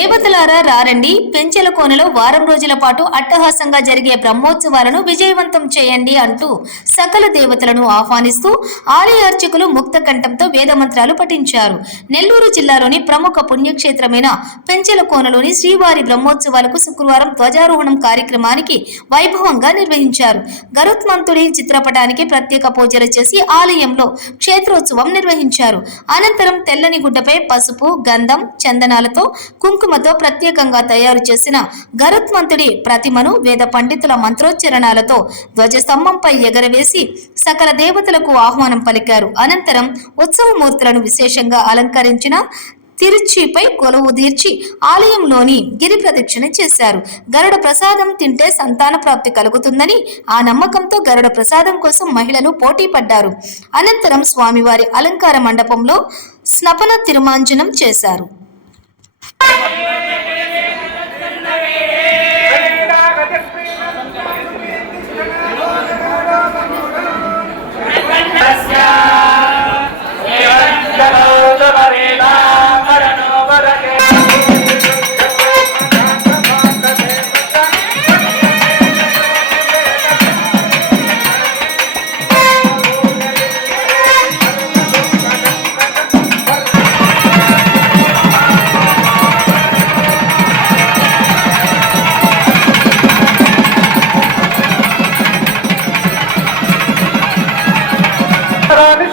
దేవతలారా రారండి, పెంచెల కోనలో వారం రోజుల పాటు అట్టహాసంగా జరిగే బ్రహ్మోత్సవాలను విజయవంతం చేయండి అంటూ సకల దేవతలను ఆహ్వానిస్తూ ఆలయ అర్చకులు ముక్త కంఠంతో వేదమంత్రాలు పఠించారు. నెల్లూరు జిల్లాలోని ప్రముఖ పుణ్యక్షేత్రమైన పెంచెల కోనలోని శ్రీవారి బ్రహ్మోత్సవాలకు శుక్రవారం ధ్వజారోహణం కార్యక్రమానికి వైభవంగా నిర్వహించారు. గరుత్మంతుడి చిత్రపటానికి ప్రత్యేక పూజలు చేసి ఆలయంలో క్షేత్రోత్సవం నిర్వహించారు. అనంతరం తెల్లని గుడ్డపై పసుపు, గంధం, చందనాలతో కుంకుమతో ప్రత్యేకంగా తయారు చేసిన గరుత్మంతుడి ప్రతిమను వేద పండితుల మంత్రోచ్చరణాలతో ధ్వజస్తంభంపై ఎగరవేసి సకల దేవతలకు ఆహ్వానం పలికారు. అనంతరం ఉత్సవమూర్తులను విశేషంగా అలంకరించిన తిరుచిపై కొలువు తీర్చి ఆలయంలోని గిరి ప్రదక్షిణ చేశారు. గరుడ ప్రసాదం తింటే సంతాన ప్రాప్తి కలుగుతుందని ఆ నమ్మకంతో గరుడ ప్రసాదం కోసం మహిళలు పోటీ పడ్డారు. అనంతరం స్వామివారి అలంకార మండపంలో స్నపన తిరుమాంజనం చేశారు.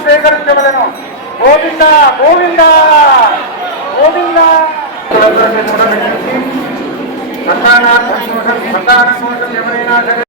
స్వీకరించవలను. గోవింద గోవింద గోవింద. సంతానం కోసం ఎవరైనా సరే